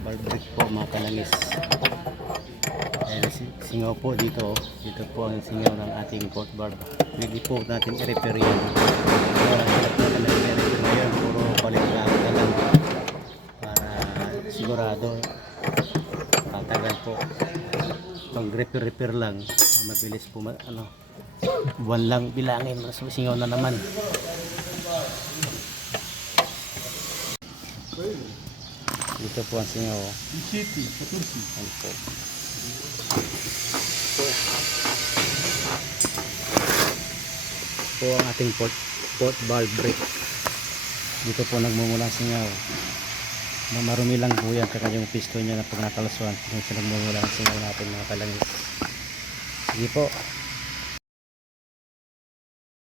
valve brake po mga kalangis. Ayan, singaw po dito. Dito po ang singaw ng ating port valve. Pwede po natin i-repair yan. Wala na i-repair ngayon, puro palit lang na lang para sigurado matagal po. Pag repair lang mabilis po buwan lang bilangin, singaw na naman. Dito po ang singaw. Ano po. Po ang ating port valve brake. Dito po nagmumula ang singaw. Marumi lang po yan kaya yung piston niya na pag nakalusuan. Dito nagmumula ang singaw natin mga kalangis. Sige po.